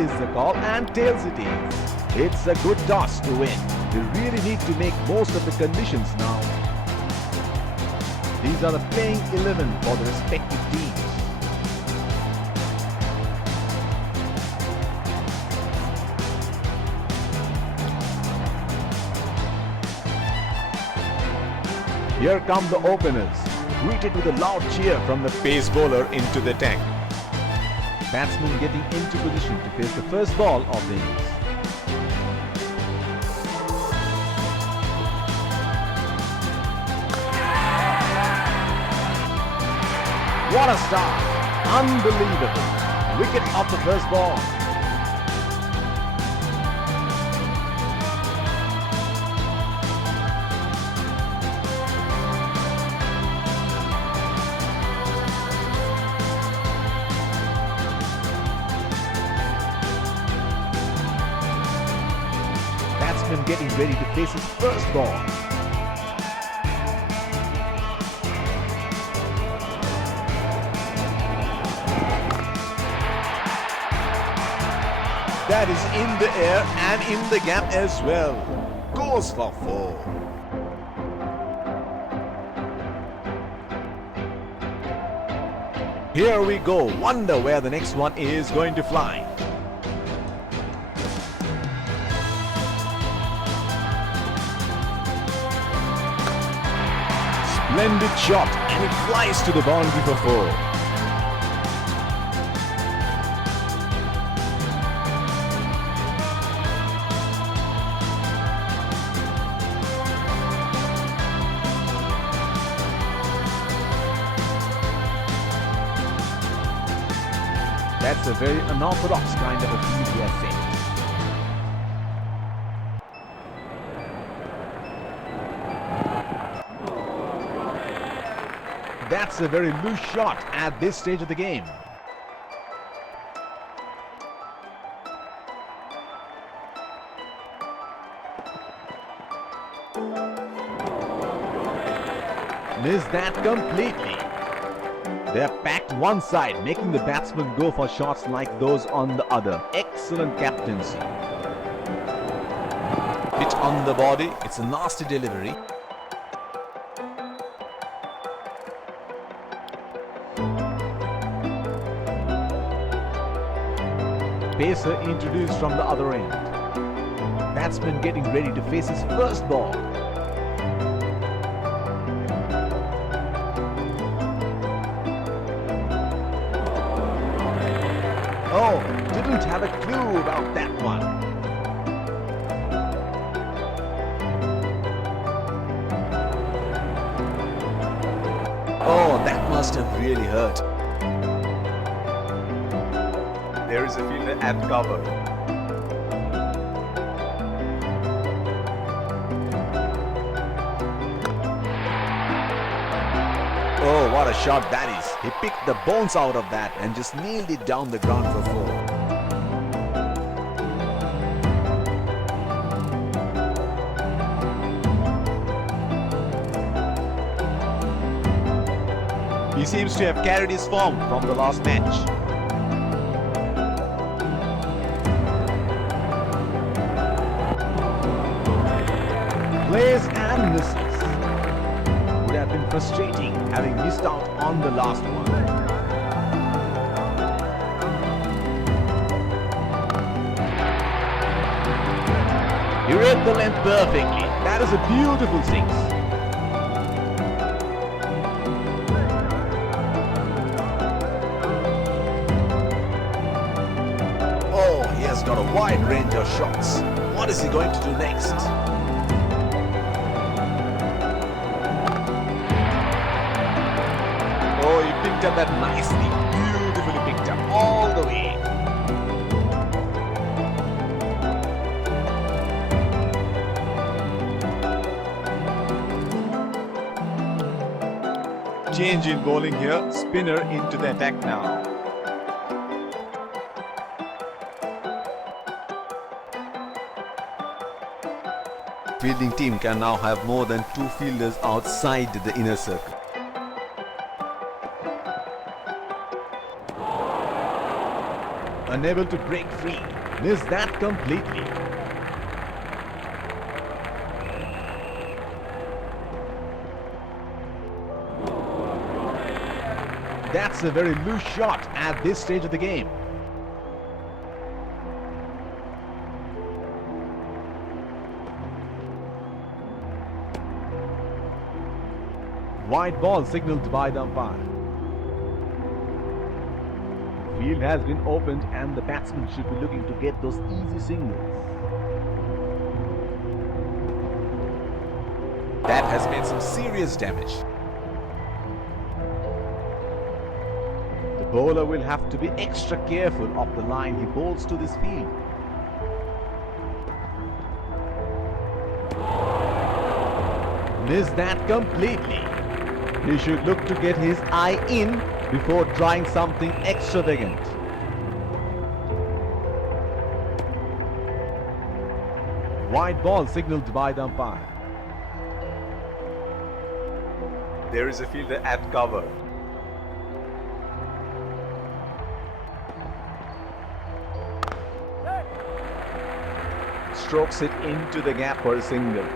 is the call and tails it is. It's a good toss to win. They really need to make most of the conditions now. These are the playing 11 for the respective teams. Here come the openers, greeted with a loud cheer from the pace bowler into the tank. Batsman getting into position to face the first ball of the innings. What a start! Unbelievable! Wicket off the first ball. Batsman getting ready to face his first ball. That is in the air and in the gap as well. Goes for 4. Here we go. Wonder where the next one is going to fly. Splendid shot, and it flies to the boundary for 4. That's a very unorthodox kind of a field we are saying. That's a very loose shot at this stage of the game. Missed that completely. They're packed one side, making the batsman go for shots like those on the other. Excellent captaincy. Hit on the body. It's a nasty delivery. Pacer introduced from the other end. Batsman getting ready to face his first ball. Oh, didn't have a clue about that one. Oh, that must have really hurt. There is a fielder at cover. Oh, what a shot that is. He picked the bones out of that and just nailed it down the ground for 4. He seems to have carried his form from the last match. Plays and misses. Would have been frustrating having missed out on the last one. He read the length perfectly. That is a beautiful 6. Oh, he has got a wide range of shots. What is he going to do next? Oh, he picked up that nicely. Beautifully picked up all the way. Change in bowling here. Spinner into the attack now. Fielding team can now have more than 2 fielders outside the inner circle. unable to break free. Missed that completely. That's a very loose shot at this stage of the game. White ball signaled by the umpire. The field has been opened and the batsman should be looking to get those easy singles. That has made some serious damage. The bowler will have to be extra careful of the line he bowls to this field. Missed that completely. He should look to get his eye in before trying something extravagant. White ball signaled by the umpire. There is a fielder at cover. Strokes it into the gap for a single.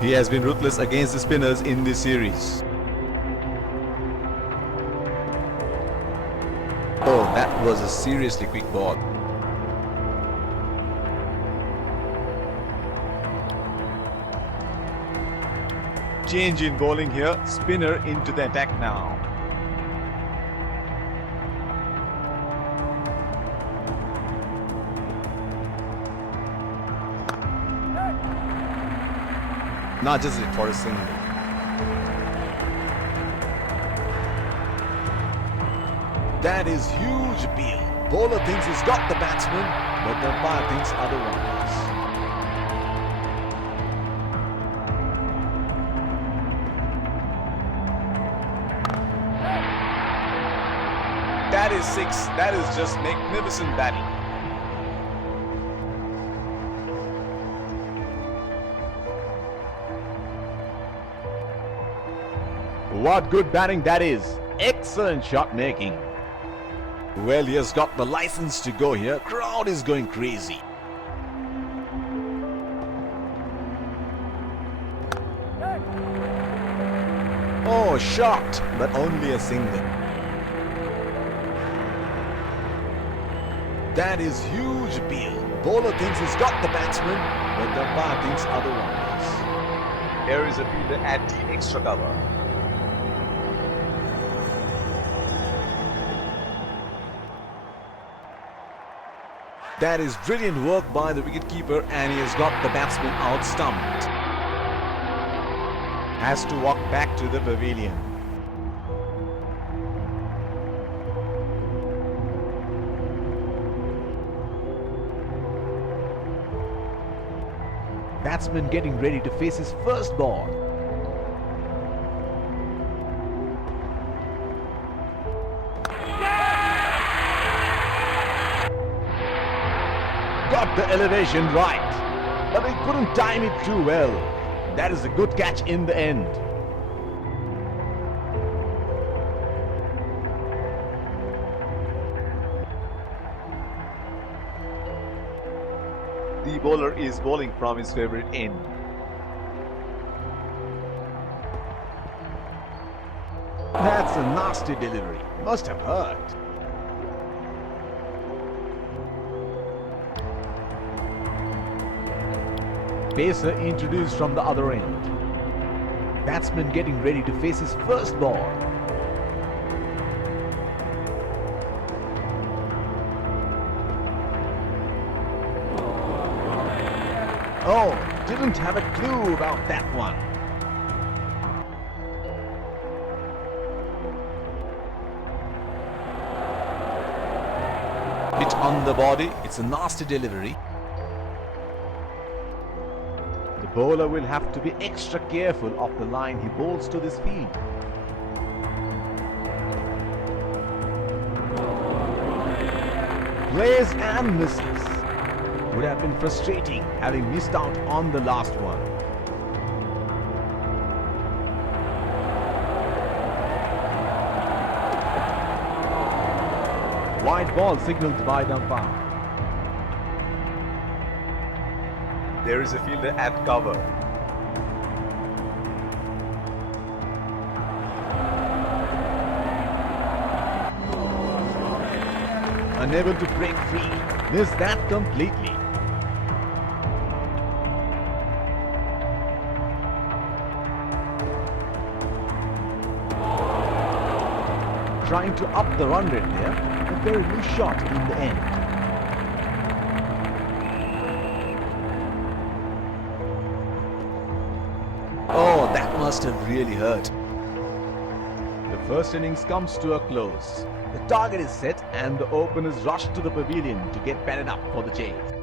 He has been ruthless against the spinners in this series. Oh, that was a seriously quick ball. Change in bowling here. Spinner into the attack now. Nudges it for a single. That is huge appeal. Bowler thinks he's got the batsman, but the umpire thinks otherwise. That is six. That is just magnificent batting. What good batting that is. Excellent shot making. Well, he has got the license to go here. Crowd is going crazy. Oh, shot, but only a single. That is huge appeal. Bowler thinks he's got the batsman, but the umpire thinks otherwise. There is a fielder at the extra cover. That is brilliant work by the wicketkeeper and he has got the batsman out stumped. Has to walk back to the pavilion. Batsman getting ready to face his first ball. Got the elevation right, but he couldn't time it too well. That is a good catch in the end. The bowler is bowling from his favorite end. That's a nasty delivery. Must have hurt. Pacer introduced from the other end. Batsman getting ready to face his first ball. Oh, didn't have a clue about that one. Hit on the body. It's a nasty delivery. The bowler will have to be extra careful of the line he bowls to this field. Plays and misses. Would have been frustrating having missed out on the last one. white ball signaled by the umpire. There is a fielder at cover. Unable to break free. Missed that completely. Trying to up the run rate there. A very loose shot in the end. Oh, that must have really hurt. The first innings comes to a close. The target is set and the openers rush to the pavilion to get batted up for the chase.